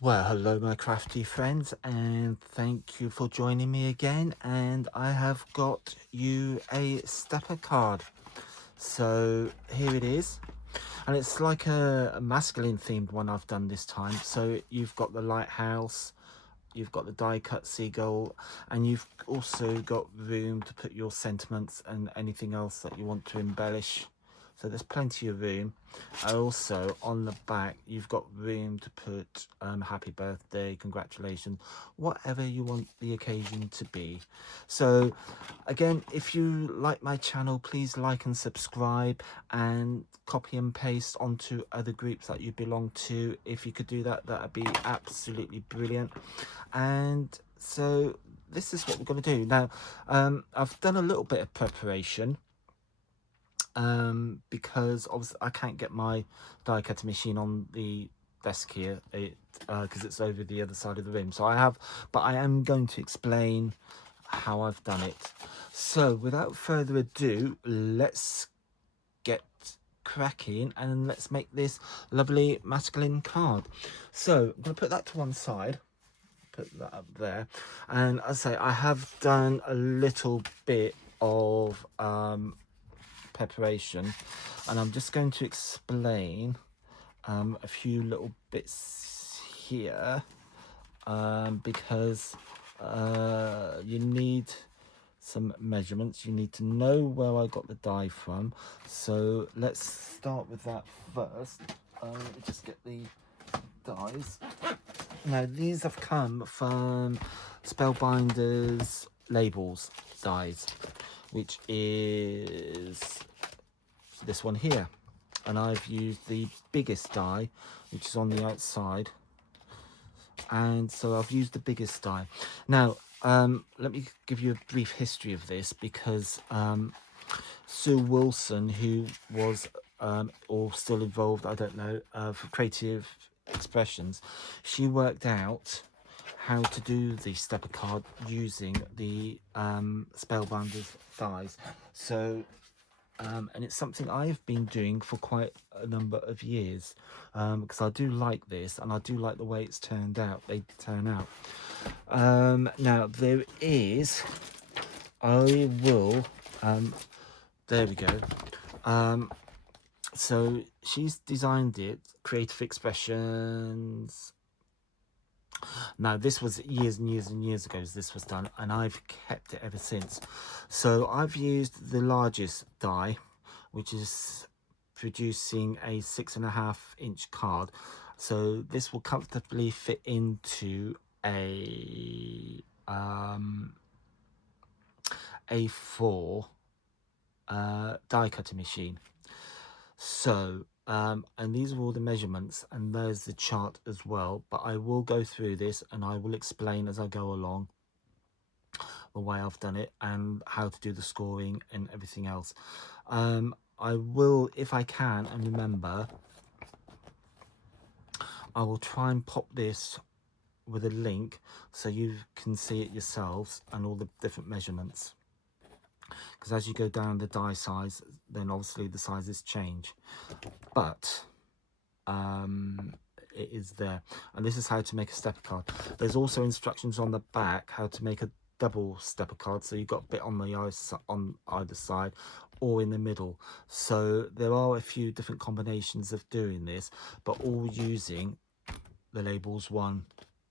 Well, hello my crafty friends, and thank you for joining me again. And I have got you a stepper card. So here it is. And it's like a masculine themed one I've done this time. So you've got the lighthouse, you've got the die cut seagull, and you've also got room to put your sentiments and anything else that you want to embellish. So there's plenty of room. Also on the back you've got room to put happy birthday, congratulations, whatever you want the occasion to be. So again, if you like my channel, please like and subscribe, and copy and paste onto other groups that you belong to. If you could do that, that would be absolutely brilliant. And so this is what we're going to do now. I've done a little bit of preparation because obviously I can't get my die cutting machine on the desk here, because it's over the other side of the room. So I am going to explain how I've done it. So without further ado, let's get cracking and let's make this lovely masculine card. So I'm going to put that to one side, put that up there, and as I say, I have done a little bit of preparation, and I'm just going to explain a few little bits here, because you need some measurements. You need to know where I got the die from, so let's start with that first. Let me just get the dies. Now these have come from Spellbinders labels dies, which is this one here, and I've used the biggest die, which is on the outside, and so I've used the biggest die. Now let me give you a brief history of this, because Sue Wilson, who was or still involved, I don't know, for Creative Expressions, she worked out how to do the stepper card using the Spellbinders dies. So and it's something I've been doing for quite a number of years, because I do like this and I do like the way it's turned out. They turn out. Now there is, I will, there we go. So she's designed it, Creative Expressions. Now this was years and years and years ago this was done, and I've kept it ever since. So I've used the largest die, which is producing a 6.5-inch card. So this will comfortably fit into a A4 die cutting machine. So and these are all the measurements, and there's the chart as well, but I will go through this and I will explain as I go along the way I've done it and how to do the scoring and everything else. I will, if I can and remember, I will try and pop this with a link so you can see it yourselves and all the different measurements, because as you go down the die size, then obviously the sizes change, but it is there. And this is how to make a stepper card. There's also instructions on the back how to make a double stepper card, so you've got a bit on the on either side or in the middle. So there are a few different combinations of doing this, but all using the labels one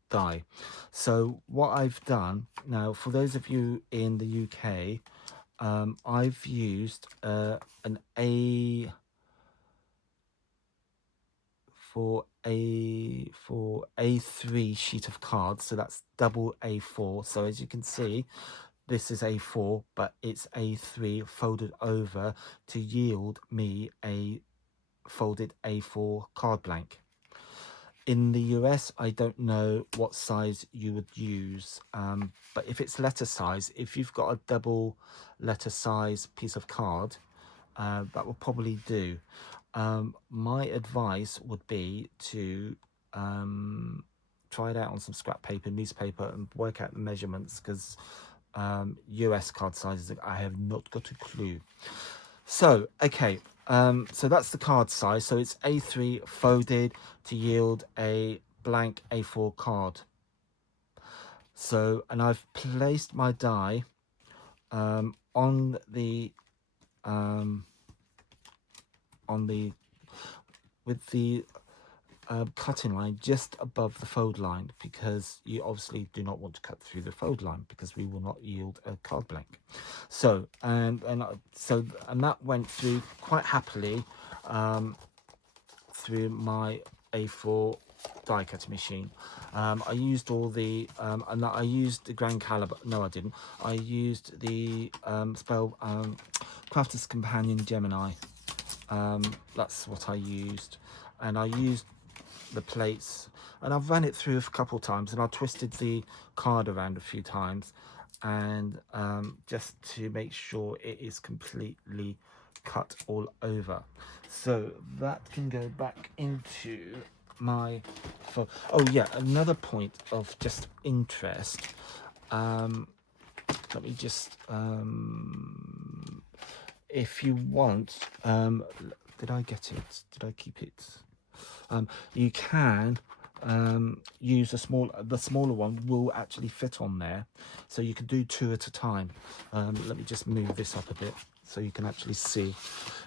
die. So what I've done now, for those of you in the UK, I've used an A for A3 sheet of cards, so that's double A4. So as you can see, this is A4, but it's A3 folded over to yield me a folded A4 card blank. In the US, I don't know what size you would use, but if it's letter size, if you've got a double letter size piece of card, that will probably do. My advice would be to try it out on some scrap paper, newspaper, and work out the measurements, because US card sizes, I have not got a clue. So okay, so that's the card size. So it's A3 folded to yield a blank A4 card. So, and I've placed my die on the with the cutting line just above the fold line, because you obviously do not want to cut through the fold line, because we will not yield a card blank. So and that went through quite happily through my A4 die cutting machine. I used all the and I used the Grand Caliber. No, I didn't. I used the Crafter's Companion Gemini. That's what I used, and I used the plates, and I've run it through a couple times, and I twisted the card around a few times, and just to make sure it is completely cut all over. So that can go back into my oh yeah, another point of just interest, let me just if you want, did I get it? Did I keep it? You can use the smaller one will actually fit on there, so you can do 2 at a time. Let me just move this up a bit so you can actually see.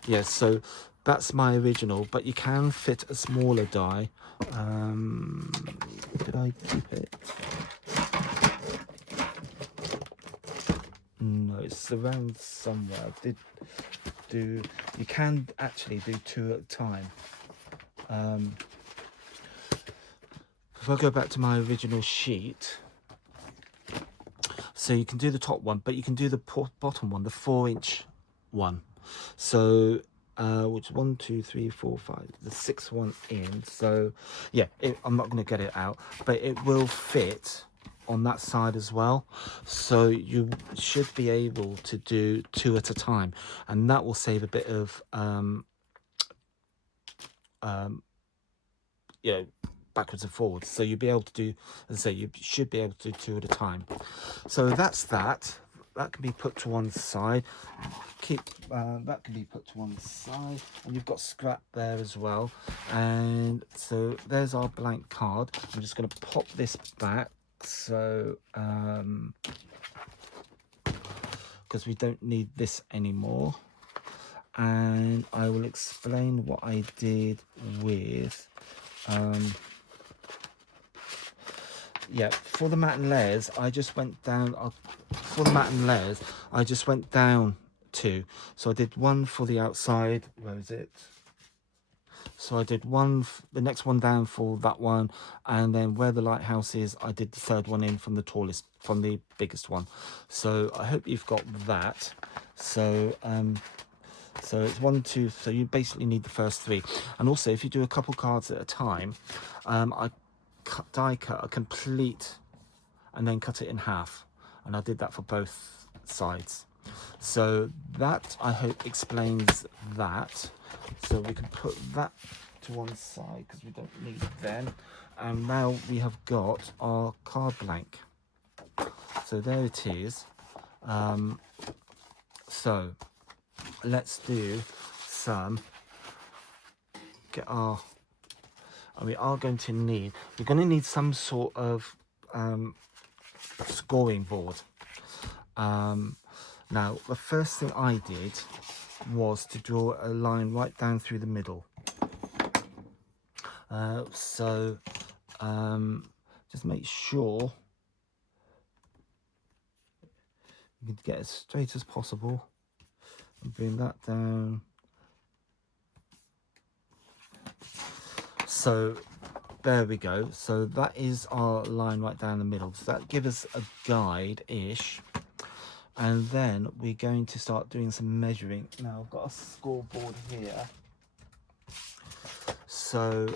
Yes, so that's my original, but you can fit a smaller die. Did I keep it? No, it's around somewhere. You can actually do 2 at a time. If I go back to my original sheet, so you can do the top one, but you can do the bottom one, the 4-inch one. So which 1, 2, 3, 4, 5, the 6th one in. So yeah, I'm not going to get it out, but it will fit on that side as well. So you should be able to do 2 at a time, and that will save a bit of you know, backwards and forwards. So you'll be able to do, as I say, you should be able to do 2 at a time. So that's that can be put to one side. That can be put to one side, and you've got scrap there as well. And so there's our blank card. I'm just going to pop this back, so because we don't need this anymore. And I will explain what I did with yeah, for the matte and layers, I just went down. For the matte and layers, I just went down 2. So I did 1 for the outside. Where is it? So I did the next one down for that one, and then where the lighthouse is, I did the 3rd one in from the biggest one. So I hope you've got that. So so it's 1, 2. So you basically need the first 3, and also if you do a couple cards at a time, I die cut a complete and then cut it in half, and I did that for both sides. So that, I hope, explains that. So we can put that to one side because we don't need them. And now we have got our card blank. So there it is. So let's do some, we are going to need, some sort of scoring board. Now the first thing I did was to draw a line right down through the middle. Just make sure you can get as straight as possible and bring that down. So there we go. So that is our line right down the middle. So that gives us a guide-ish. And then we're going to start doing some measuring. Now I've got a scoreboard here. So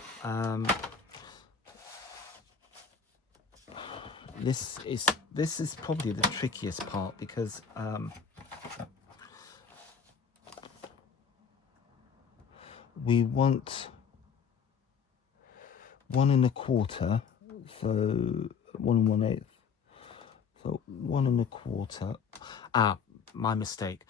this is probably the trickiest part, because we want 1 1/4, so 1 1/8. So 1 1/4. My mistake.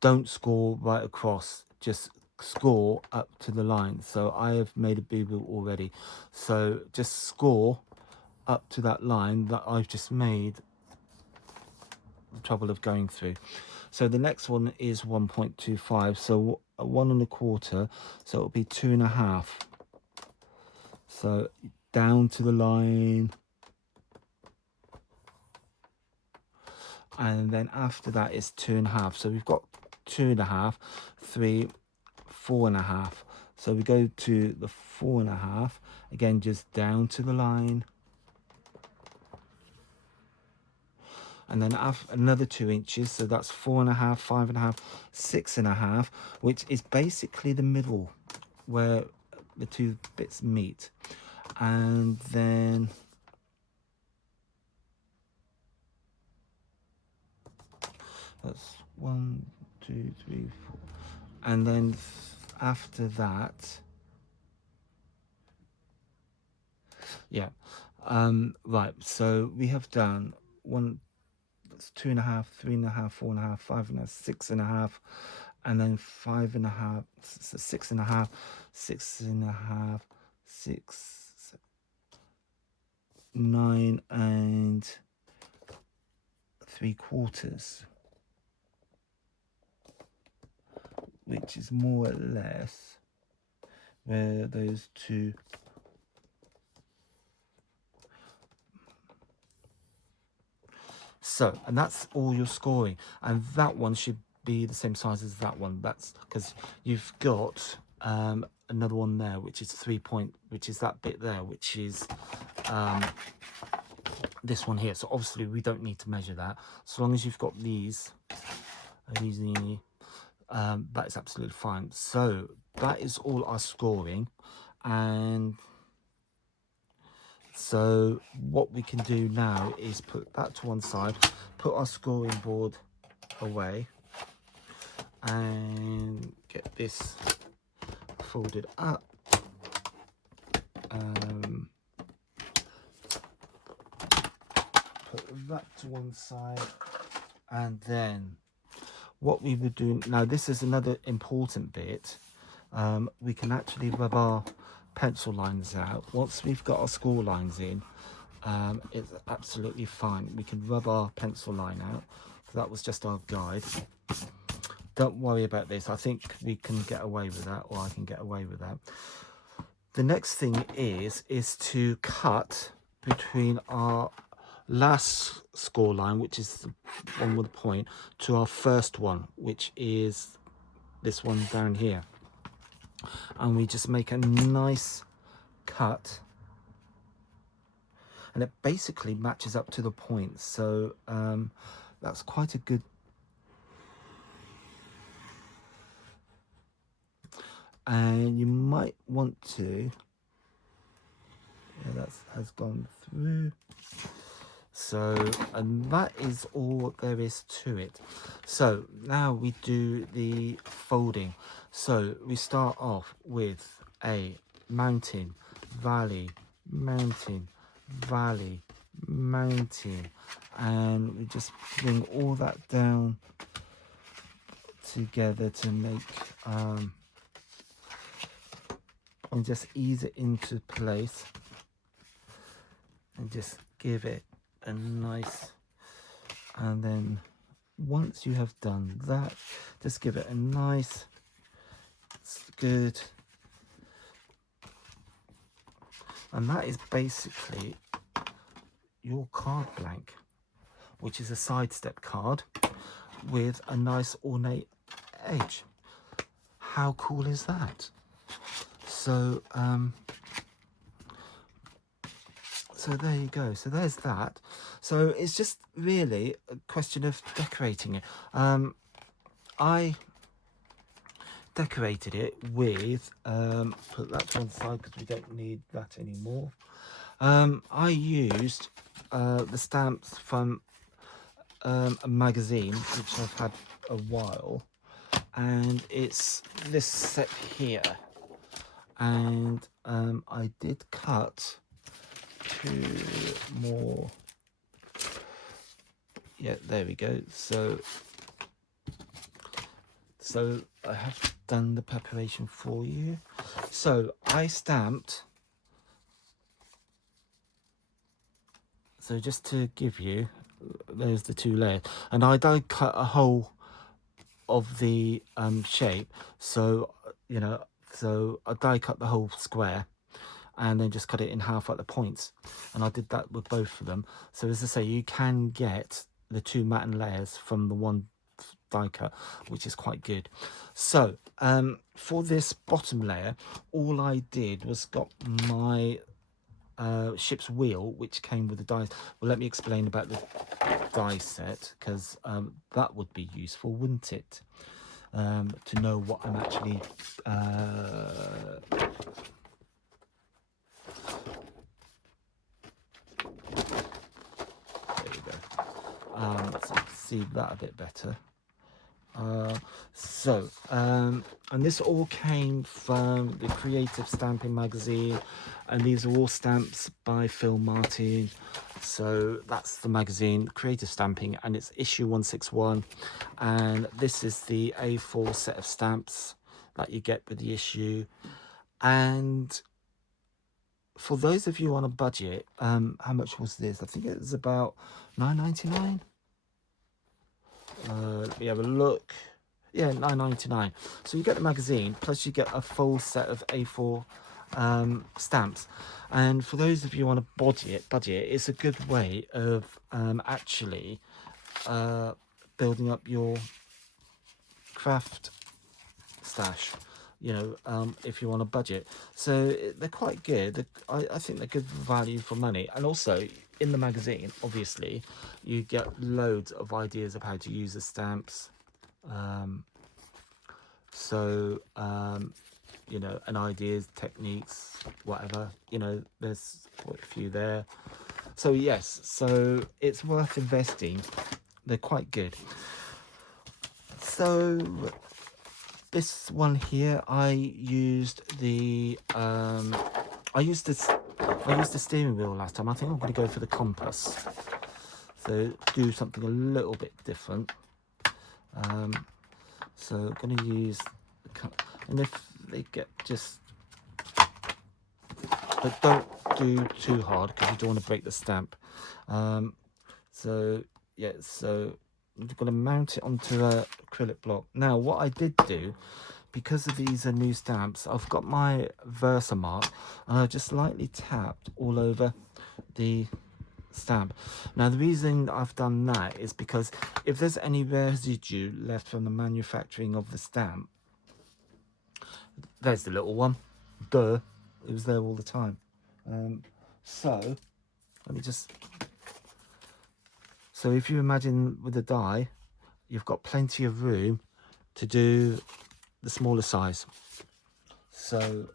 Don't score right across. Just score up to the line. So I have made a boo-boo already, so just score up to that line that I've just made the trouble of going through. So the next one is 1.25, so 1 1/4, so it'll be 2.5. So down to the line, and then after that is 2.5. So we've got 2.5, 3, 4.5. So we go to the 4.5 again, just down to the line, and then another 2 inches. So that's 4.5, 5.5, 6.5, which is basically the middle where the two bits meet. And then that's 1, 2, 3, 4, and then after that, yeah, right, so we have done 1, that's 2.5, 3.5, 4.5, 5.5, 6.5, and then 5.5, 6.5, 6.5, 6, 9 and 3/4, which is more or less where those two. So, and that's all your scoring, and that one should be the same size as that one. That's because you've got another one there, which is 3 point, which is that bit there, which is this one here. So obviously we don't need to measure that. So long as you've got these, that is absolutely fine. So that is all our scoring, and so what we can do now is put that to one side, put our scoring board away, and get this folded up. Put that to one side, and then what we would do now, this is another important bit. We can actually rub our pencil lines out. Once we've got our score lines in, it's absolutely fine. We can rub our pencil line out. That was just our guide. Don't worry about this. I think we can get away with that, or I can get away with that. The next thing is to cut between our last score line, which is the one with the point, to our first one, which is this one down here, and we just make a nice cut, and it basically matches up to the point. So that's quite a good, and you might want to, yeah, that has gone through. So, and that is all there is to it. So now we do the folding. So we start off with a mountain, valley, mountain, valley, mountain, and we just bring all that down together to make and just ease it into place, and just give it a nice, and then once you have done that, just give it a nice, good, and that is basically your card blank, which is a sidestep card with a nice ornate edge. How cool is that? So so there you go. So there's that. So it's just really a question of decorating it. I decorated it with put that to one side because we don't need that anymore. I used the stamps from a magazine which I've had a while, and it's this set here, and I did cut 2 more. Yeah, there we go. So so I have done the preparation for you. So I stamped, so just to give you, there's the 2 layers, and I die cut a hole of the shape, so you know, so I die cut the whole square and then just cut it in half at the points, and I did that with both of them. So as I say, you can get the 2 matten layers from the one die cut, which is quite good. So for this bottom layer, all I did was got my ship's wheel, which came with the dice. Well, let me explain about the die set, because that would be useful, wouldn't it, to know what I'm actually there you go. So see that a bit better. And this all came from the Creative Stamping magazine, and these are all stamps by Phil Martin. So that's the magazine, Creative Stamping, and it's issue 161, and this is the A4 set of stamps that you get with the issue. And for those of you on a budget, how much was this? I think it was about $9.99. Let me have a look. Yeah, $9.99. So you get the magazine, plus you get a full set of A4 stamps. And for those of you on a budget, it's a good way of actually building up your craft stash, you know, if you're on a budget. So they're quite good. I think they're good value for money. And also in the magazine, obviously, you get loads of ideas of how to use the stamps. You know, and ideas, techniques, whatever, you know, there's quite a few there. So yes, so it's worth investing. They're quite good. So this one here, I used the steering wheel last time. I think I'm going to go for the compass. So do something a little bit different. So I'm going to use the and if they get just, but don't do too hard because you don't want to break the stamp. So yeah, so I'm going to mount it onto a acrylic block. Now what I did do, because of these are new stamps, I've got my Versamark and I just lightly tapped all over the stamp. Now the reason I've done that is because if there's any residue left from the manufacturing of the stamp, there's the little one, duh, it was there all the time. So let me just, so if you imagine with the die, you've got plenty of room to do the smaller size. So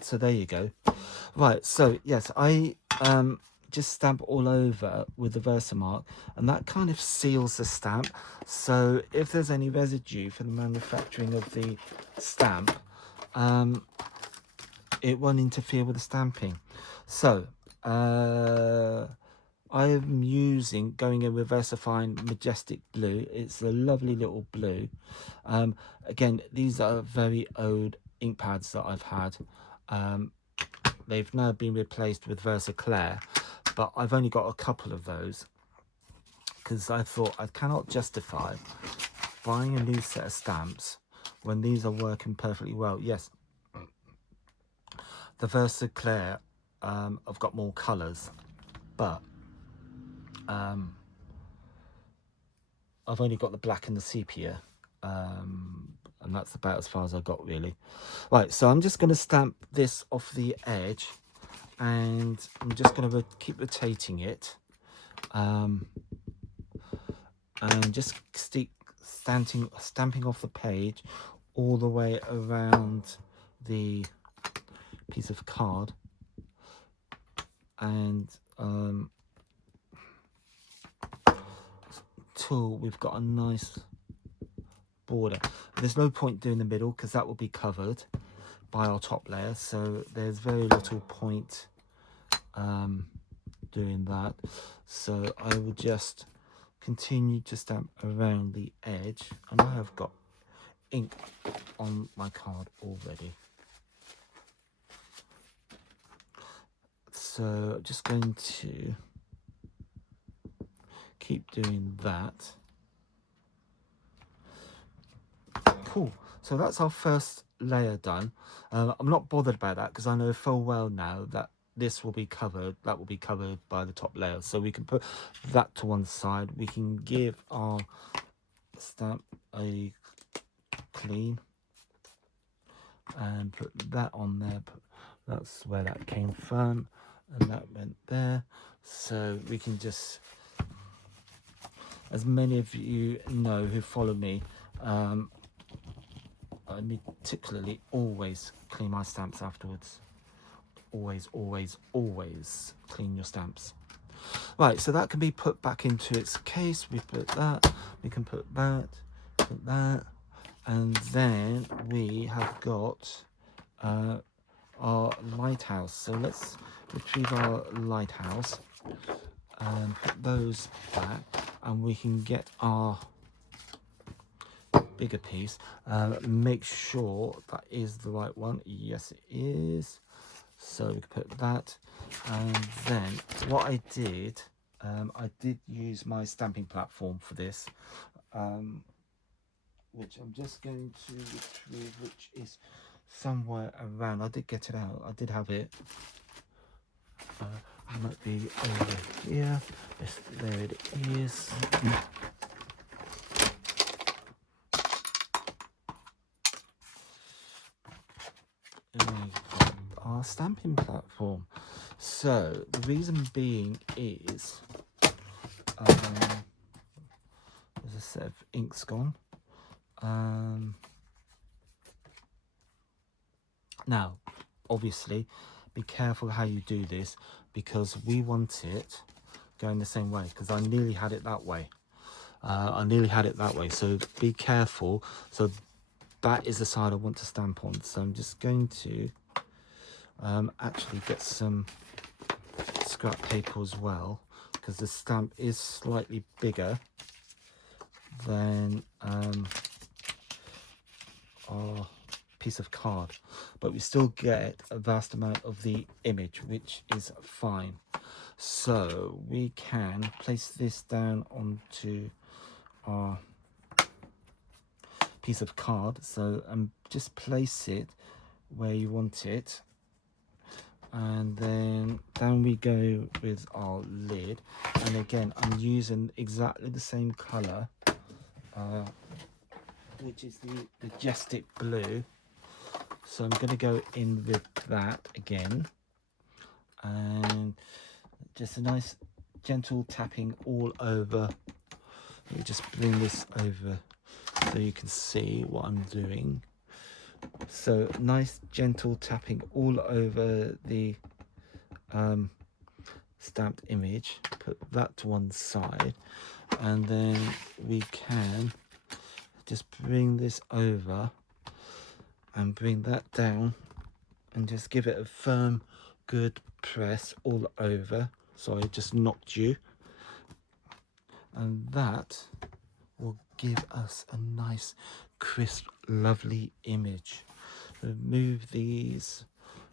so there you go. Right, so yes, I just stamp all over with the Versamark, and that kind of seals the stamp. So if there's any residue from the manufacturing of the stamp, it won't interfere with the stamping. So I'm going in with VersaFine Majestic Blue. It's a lovely little blue. Again, these are very old ink pads that I've had. They've now been replaced with VersaClair, but I've only got a couple of those because I thought I cannot justify buying a new set of stamps when these are working perfectly well. Yes, the VersaClair, I've got more colours, but I've only got the black and the sepia, and that's about as far as I got really. Right, so I'm just going to stamp this off the edge, and I'm just going to keep rotating it, and just stamping off the page all the way around the piece of card. And till we've got a nice border. There's no point doing the middle because that will be covered by our top layer, so there's very little point doing that. So I will just continue to stamp around the edge, and I have got ink on my card already. So I'm just going to keep doing that. Cool. So that's our first layer done. I'm not bothered about that because I know full well now that this will be covered, that will be covered by the top layer. So we can put that to one side. We can give our stamp a clean and put that on there. That's where that came from, and that went there. So we can just, as many of you know who follow me, I meticulously always clean my stamps afterwards. Always, always, always clean your stamps. Right, so that can be put back into its case. We put that, we can put that, and then we have got our lighthouse. So let's retrieve our lighthouse and put those back, and we can get our bigger piece. Make sure that is the right one. Yes, it is. So we can put that, and then what I did use my stamping platform for this, which I'm just going to retrieve, which is somewhere around. I did get it out. I did have it. It might be over here. Yes, there it is. Our stamping platform. So the reason being is there's a set of inks gone. Now obviously be careful how you do this, because we want it going the same way, because I nearly had it that way. So be careful. So that is the side I want to stamp on. So I'm just going to actually get some scrap paper as well, because the stamp is slightly bigger than our piece of card, but we still get a vast amount of the image, which is fine. So we can place this down onto our piece of card. So just place it where you want it, and then down we go with our lid. And again, I'm using exactly the same color, which is the Majestic Blue. So I'm going to go in with that again, and just a nice gentle tapping all over. Let me just bring this over so you can see what I'm doing. So nice gentle tapping all over the stamped image. Put that to one side, and then we can just bring this over and bring that down, and just give it a firm, good press all over. So I just knocked you, and that will give us a nice, crisp, lovely image. Remove these,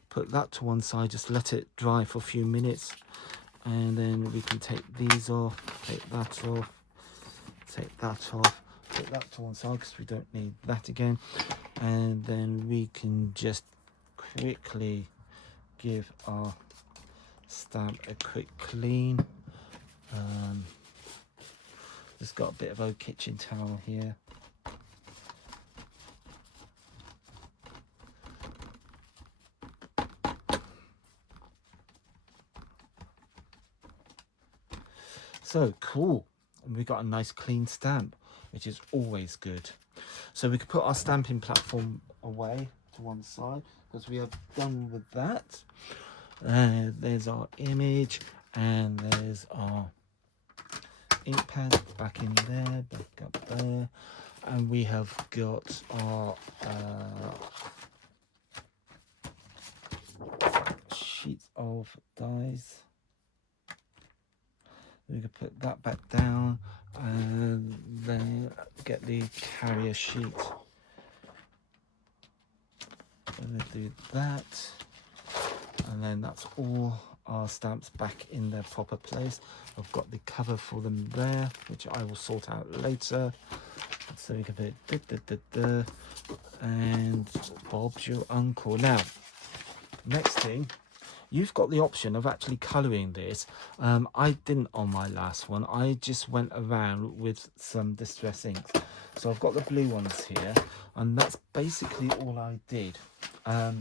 put that to one side, just let it dry for a few minutes, and then we can take these off, take that off, take that off, put that to one side because we don't need that again, and then we can just quickly give our stamp a quick clean. Just got a bit of old kitchen towel here. So cool, and we got a nice clean stamp, which is always good. So we can put our stamping platform away to one side because we are done with that. There's our image, and there's our ink pad back in there, back up there, and we have got our sheets of dies. We can put that back down, and then get the carrier sheet I'm going to do that, and then that's all our stamps back in their proper place. I've got the cover for them there, which I will sort out later. So we can put and Bob's your uncle. Now, next thing, you've got the option of actually colouring this. I didn't on my last one. I just went around with some distress inks. So I've got the blue ones here, and that's basically all I did. I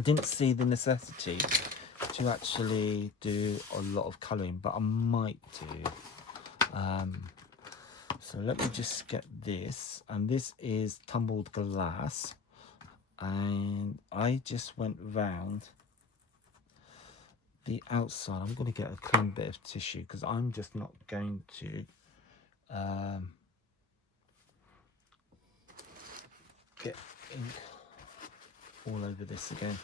didn't see the necessity to actually do a lot of colouring, but I might do. So let me just get this, and this is tumbled glass, and I just went round the outside. I'm going to get a clean bit of tissue because I'm just not going to get ink all over this again.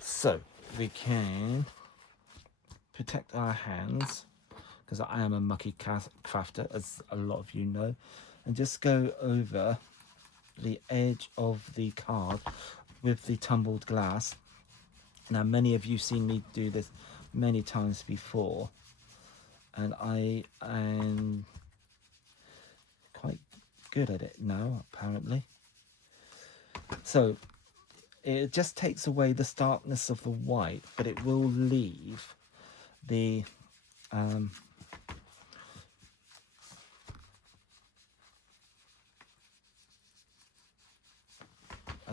So we can protect our hands, because I am a mucky crafter, as a lot of you know, and just go over the edge of the card with the tumbled glass. Now, many of you seen me do this many times before, and I am quite good at it now, apparently. So it just takes away the starkness of the white, but it will leave the and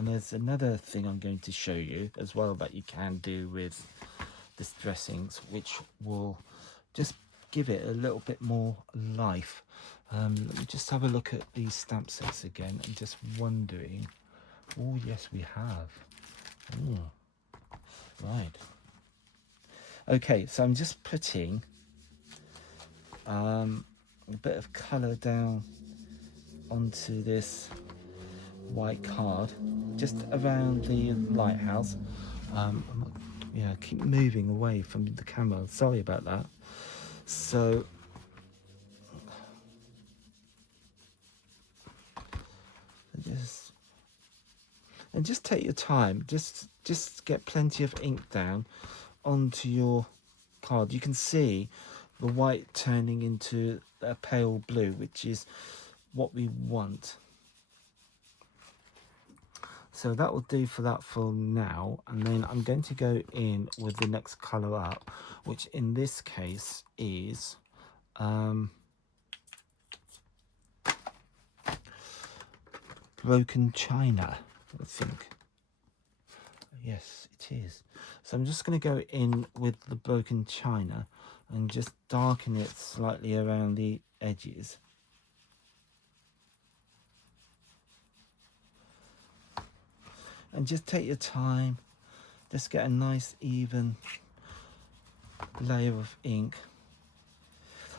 there's another thing I'm going to show you as well that you can do with distress inks, which will just give it a little bit more life. Let me just have a look at these stamp sets again, and just wondering. Oh yes, we have. Ooh. Right. Okay, so I'm just putting a bit of colour down onto this white card, just around the lighthouse. Yeah, keep moving away from the camera. Sorry about that. So just take your time. Just get plenty of ink down onto your card. You can see the white turning into a pale blue, which is what we want. So that will do for that for now, and then I'm going to go in with the next colour up, which in this case is broken china, I think. Yes, it is. So I'm just going to go in with the broken china and just darken it slightly around the edges. And just take your time, just get a nice even layer of ink.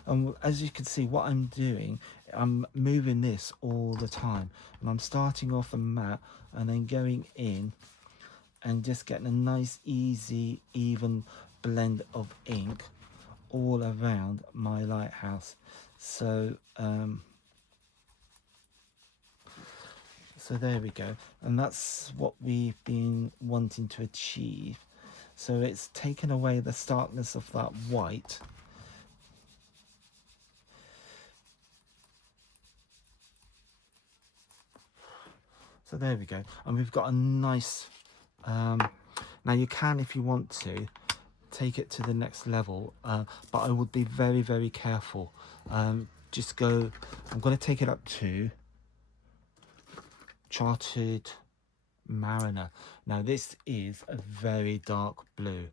And as you can see, what I'm doing, I'm moving this all the time, and I'm starting off a matte and then going in and just getting a nice easy even blend of ink all around my lighthouse. So so there we go, and that's what we've been wanting to achieve. So it's taken away the starkness of that white, so there we go, and we've got a nice now you can, if you want to, take it to the next level, but I would be very, very careful. Just go, I'm going to take it up to Chartered Mariner. Now this is a very dark blue,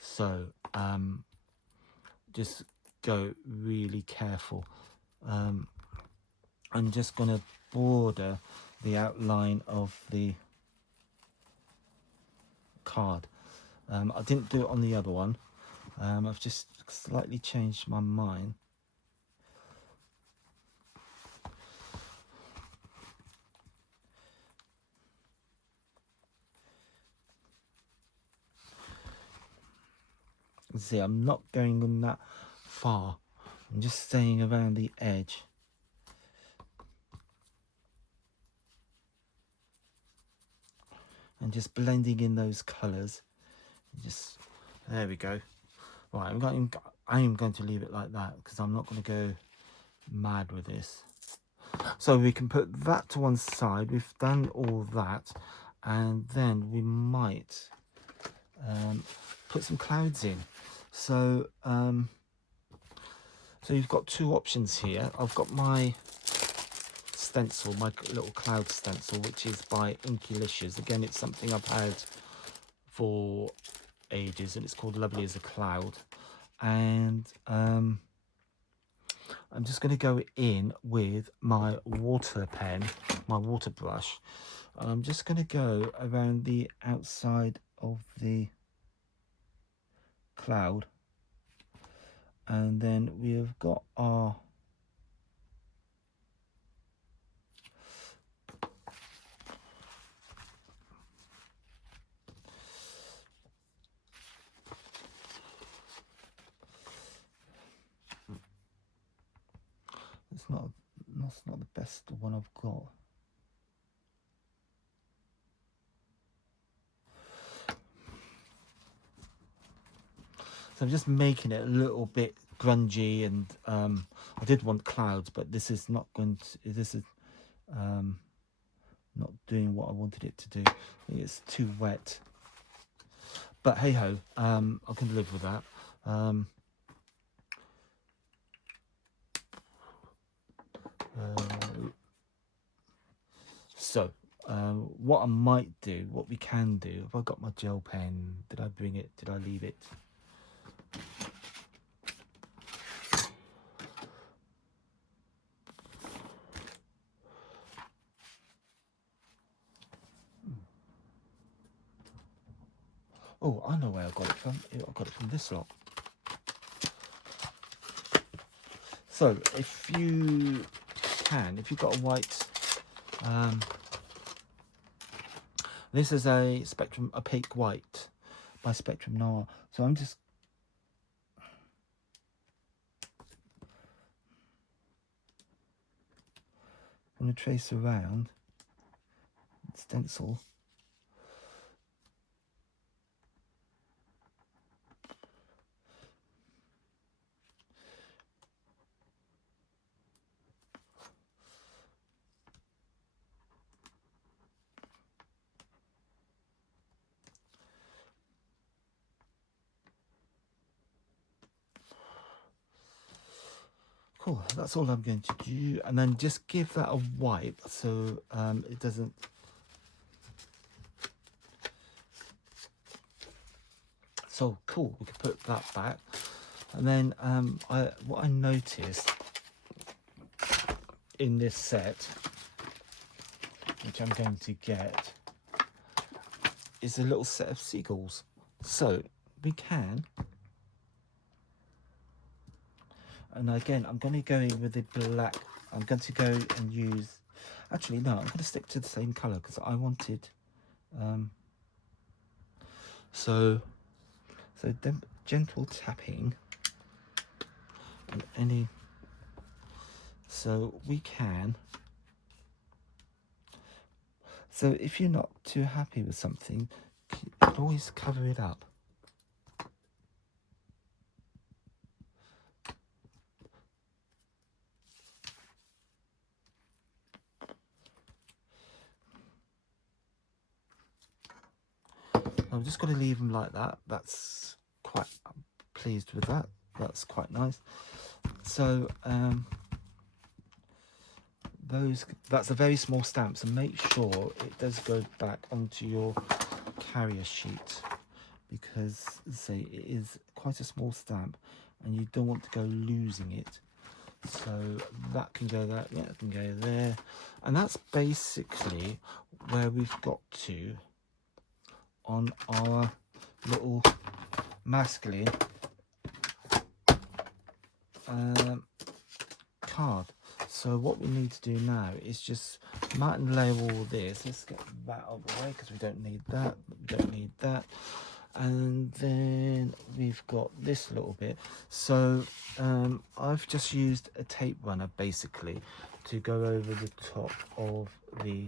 so just go really careful. I'm just going to border the outline of the card. I didn't do it on the other one. I've just slightly changed my mind. See, I'm not going in that far. I'm just staying around the edge. and just blending in those colours. Just there we go. Right, I am going to leave it like that because I'm not going to go mad with this. So we can put that to one side. We've done all that, and then we might put some clouds in. So so you've got two options here. I've got my stencil, my little cloud stencil, which is by Inkylicious. Again, it's something I've had for ages, and it's called Lovely as a Cloud. And I'm just going to go in with my water pen, my water brush. And I'm just going to go around the outside of the cloud, and then we have got our that's not the best one I've got. So I'm just making it a little bit grungy, and I did want clouds, but this is not going to, this is not doing what I wanted it to do. It's too wet, but hey ho, I can live with that. So what I might do, what we can do, if I got my gel pen, did I bring it, did I leave it? Oh, I know where I got it from. I got it from this lot. So if you can, if you've got a white, this is a Spectrum Opaque White by Spectrum Noir. So I'm just going to trace around stencil. Cool, that's all I'm going to do, and then just give that a wipe so it doesn't. So cool, we can put that back, and then what I noticed in this set, which I'm going to get, is a little set of seagulls. So we can. And again, I'm going to go in with the black. I'm going to go and use, actually no, I'm going to stick to the same colour because I wanted, so gentle tapping and any, so we can, so if you're not too happy with something, you can always cover it up. I'm just going to leave them like that. I'm pleased with that. That's quite nice. So that's a very small stamp, so make sure it does go back onto your carrier sheet, because say it is quite a small stamp and you don't want to go losing it. So that can go there, yeah, it can go there, and that's basically where we've got to on our little masculine card. So what we need to do now is just mat and layer all this. Let's get that out of the way because we don't need that, we don't need that. And then we've got this little bit. So I've just used a tape runner basically to go over the top of the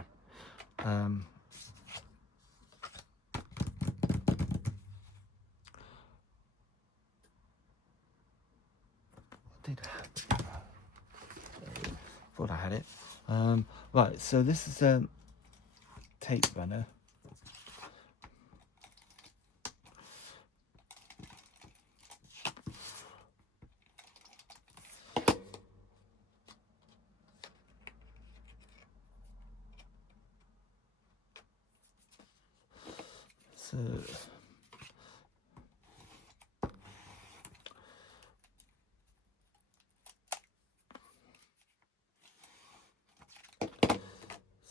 did have. Thought I had it. Right, so this is a tape runner.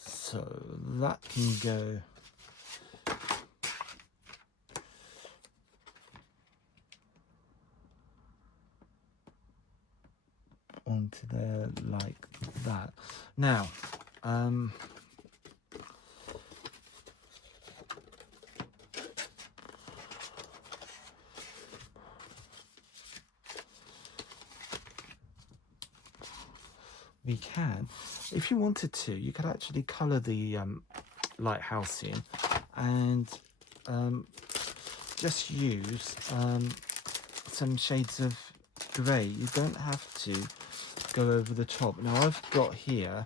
So that can go onto there like that. Now, we can, if you wanted to, you could actually colour the lighthouse in and just use some shades of grey. You don't have to go over the top. Now I've got here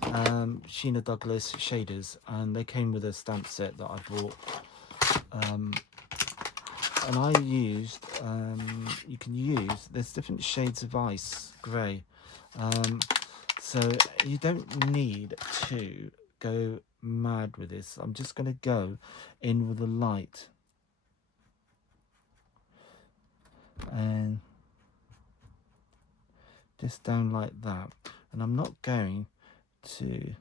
Sheena Douglas shaders, and they came with a stamp set that I bought, and I used you can use, there's different shades of ice grey, so you don't need to go mad with this. I'm just going to go in with the light and just down like that, and I'm not going to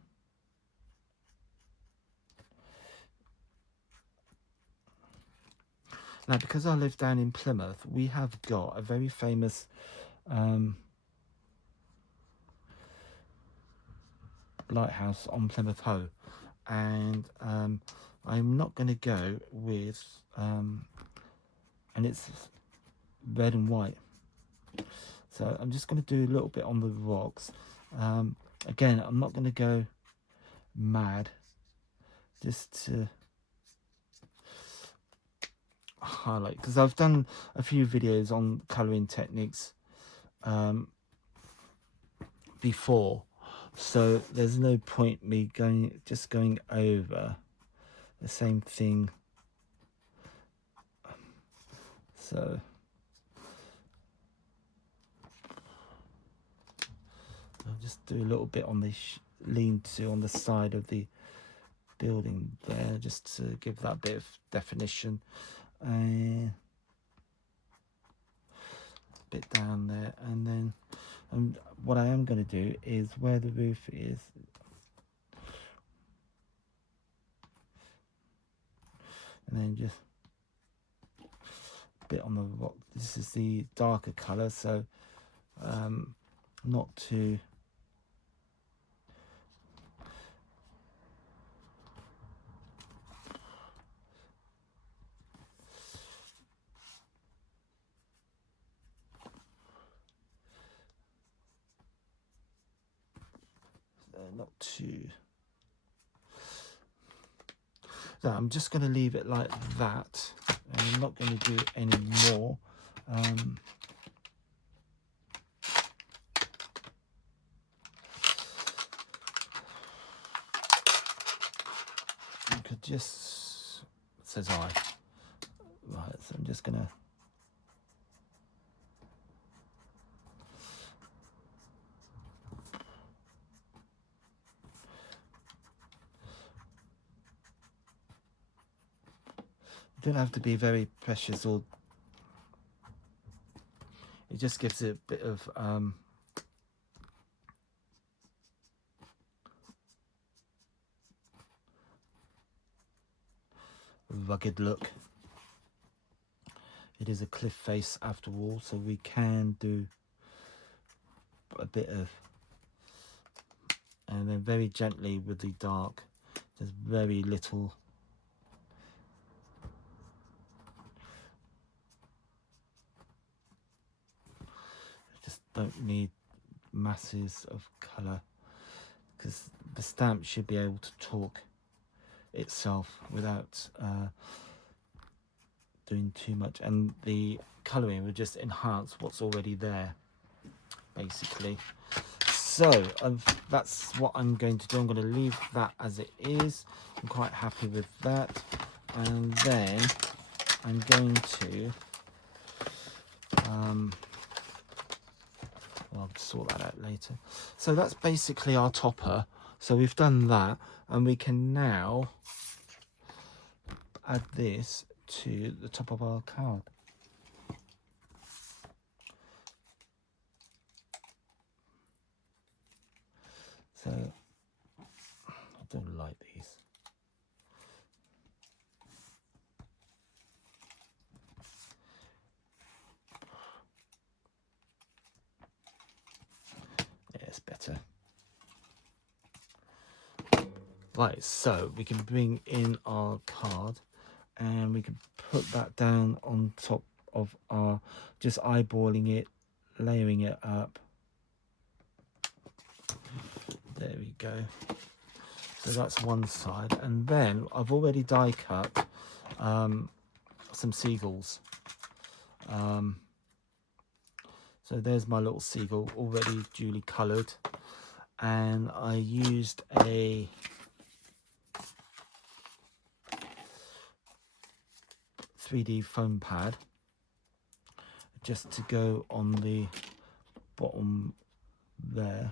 now, because I live down in Plymouth, we have got a very famous lighthouse on Plymouth Hoe, and I'm not going to go with and it's red and white, so I'm just going to do a little bit on the rocks. Again, I'm not going to go mad, just to highlight, because I've done a few videos on colouring techniques before, so there's no point me just going over the same thing. So I'll just do a little bit on the lean-to on the side of the building there, just to give that bit of definition. A bit down there, and then what I am going to do is where the roof is, and then just a bit on the rock. This is the darker colour, so not too so I'm just going to leave it like that, and I'm not going to do any more. You could just, says I. Right, so I'm just going to don't have to be very precious, or it just gives it a bit of rugged look. It is a cliff face after all, so we can do a bit of, and then very gently with the dark, there's very little. Just don't need masses of colour, because the stamp should be able to talk itself without doing too much, and the colouring will just enhance what's already there. basically. So that's what I'm going to do. I'm going to leave that as it is. I'm quite happy with that. And then I'm going to I'll sort that out later. So that's basically our topper. So we've done that, and we can now add this to the top of our card. So I don't like these. Yeah, it's better. Right, so we can bring in our card and we can put that down on top of our, just eyeballing it, layering it up. There we go. So that's one side, and then I've already die cut some seagulls. So there's my little seagull already duly coloured, and I used a .3D foam pad just to go on the bottom there.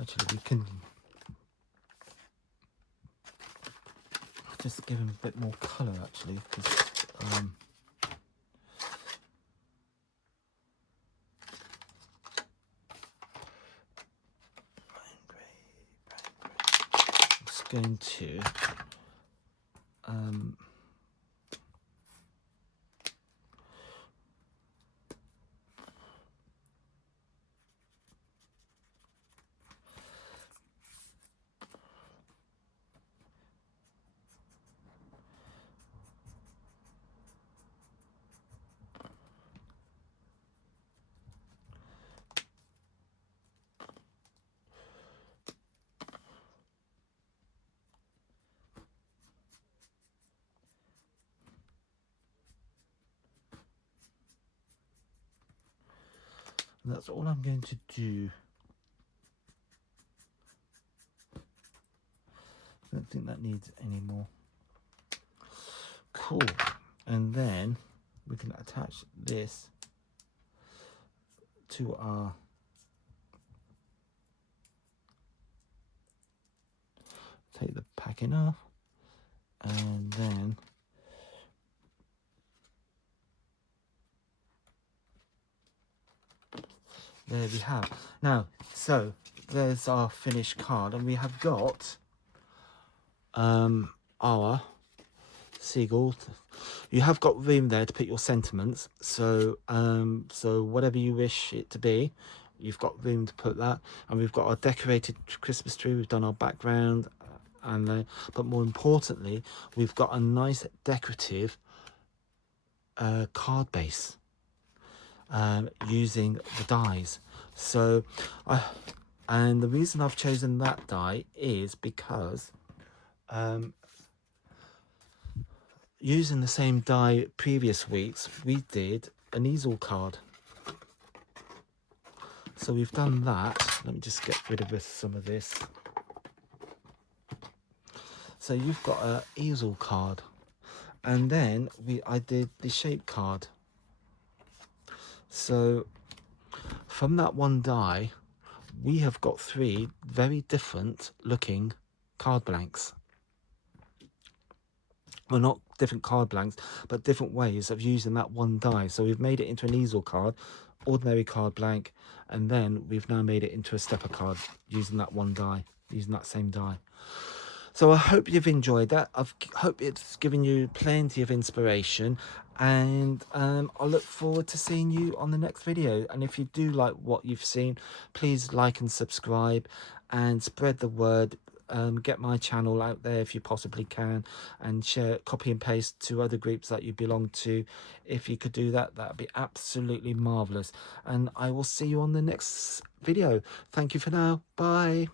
Actually, we can just give him a bit more colour, actually, because I'm just going to and that's all I'm going to do. I don't think that needs any more. Cool. And then we can attach this to our take the packing off, and then there we have. Now, so there's our finished card, and we have got our seagull. You have got room there to put your sentiments, so so whatever you wish it to be, you've got room to put that. And we've got our decorated Christmas tree, we've done our background, and but more importantly, we've got a nice decorative card base using the dies. So and the reason I've chosen that die is because using the same die previous weeks, we did an easel card. So we've done that. Let me just get rid of some of this. So you've got an easel card, and then I did the shape card. So from that one die, we have got 3 very different looking card blanks. Well, not different card blanks, but different ways of using that one die. So we've made it into an easel card, ordinary card blank, and then we've now made it into a stepper card using that one die, using that same die. So I hope you've enjoyed that. I hope it's given you plenty of inspiration, and I look forward to seeing you on the next video. And if you do like what you've seen, please like and subscribe and spread the word. Get my channel out there if you possibly can, and share, copy and paste to other groups that you belong to. If you could do that, that'd be absolutely marvelous. And I will see you on the next video. Thank you for now. Bye.